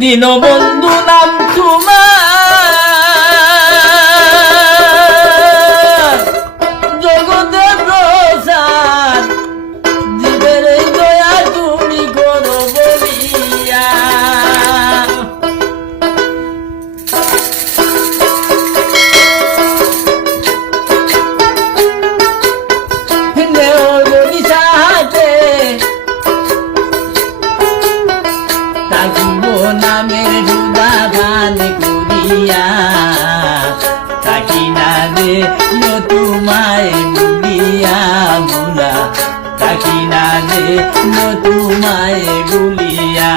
দীনবন্ধু নাম তোমার, জগতের প্রসাদ, জীবের এই দয়া তুমি করো বলিয়া। নামের জুদা গান করিয়া থাকি না রে তোমায় বলিয়া ভুলা, থাকি না রে তোমায় বলিয়া।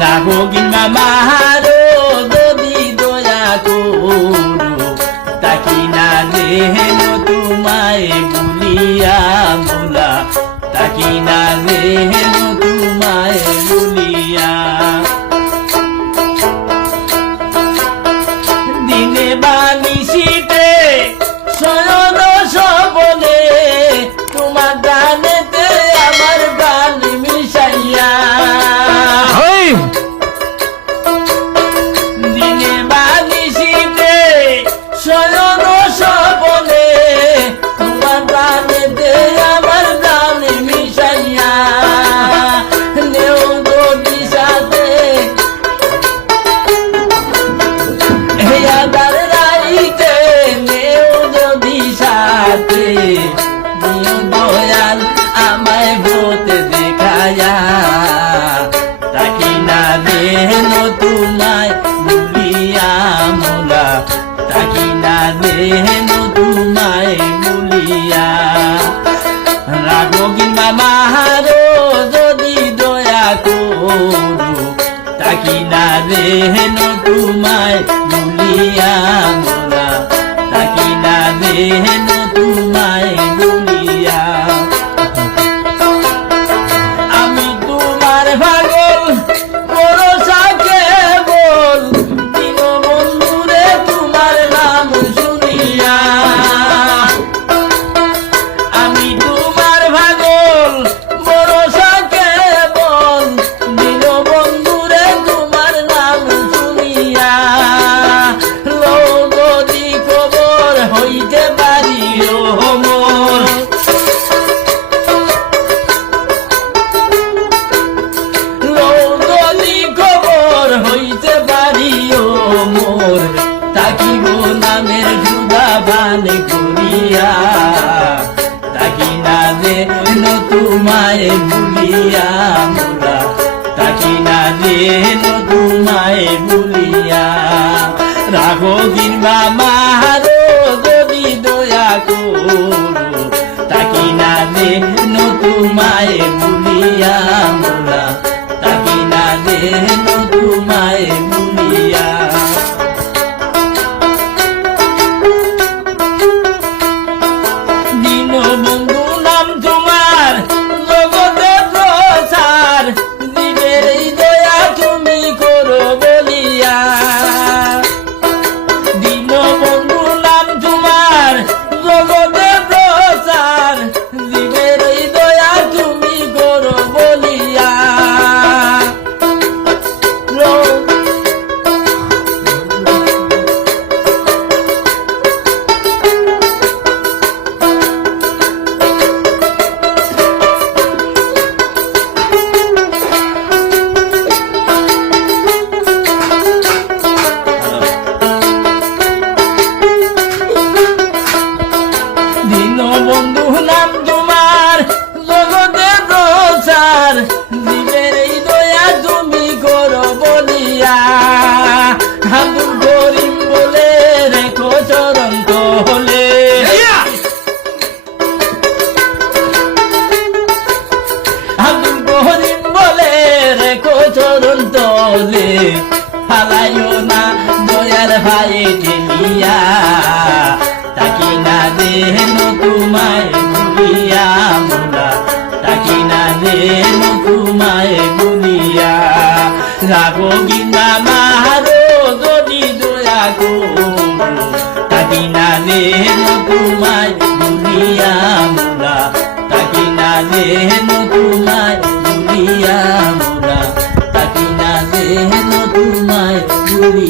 রাগো কিংবা মাহারো যদি দয়া করো, থাকি না রে তোমায় বলিয়া ভুলা, থাকি না রে তোমায় বলিয়া। দিনে বানিশিতে শয়ন সবলে তোমার গানেতে আমার গান মিশাইয়া। দিনে বানিশিতে শয়ন সবলে তোমার গানেতে আমার গান মিশাইয়া। নেও যদি সাথে হেয়াদার রাইতে, নেও যদি সাথে দিও দয়াল আমায় ভূত দেখায়া, তাকি না দেন তোমায় বলিয়া মোলা, তাকি না দেন তোমায় বলিয়া। রাগো কিংবা মাহারো যদি দয়া করো, তাকি না দেন তোমায় বলিয়া মোলা, তাকি না দেন তোমায় বলিয়া। আমি তোমার পাগল ভরসা কেবল, দীনবন্ধুরে তোমার নাম শুনিয়া। আমি তোমার পাগল ভরসা কেবল, দীনবন্ধুরে তোমার নাম শুনিয়া। লো যদি খবর হইতে পারি ও মোর, লো যদি খবর হইতে পারি ও মোর, থাকিব নামের জুদা বান করিয়া, তাকি না দেন তোমায় বলিয়া মোরা, তাকি না দেন তোমায় বলিয়া। রাগো কিংবা মাহারো যদি দয়া করো, তাকি না দেন তোমায় বলিয়া মোরা, তাকি না দেন তোমায় বলিয়া। দীনবন্ধু নাম তোমার, জগতের প্রসার, জীবের এই দয়া তুমি করো বলিয়া। দীনবন্ধু নাম তোমার, জগতের প্রসার, জীবের এই দয়া তুমি করো বলিয়া। দীনবন্ধু নাম তোমার, জগতের প্রসার, জীবের এই দয়া তুমি করো বলিয়া। আব্দুল করিম বলে রেখো চরণ তলে, আব্দুল করিম বলে রেখো চরণ তলে, ফালাইও না দয়ার ভাই ঠেলিয়া, তাকি না দেন তোমায় বলিয়া মোলা, তাকি না দেন তোমায় বলিয়া। রাগো কিংবা মাহারো যদি দয়া করো, তাকি না দেন তোমায় বলিয়া মোলা, তাকি না দেন তোমায় বলিয়া। যেন তোমায় ভুলি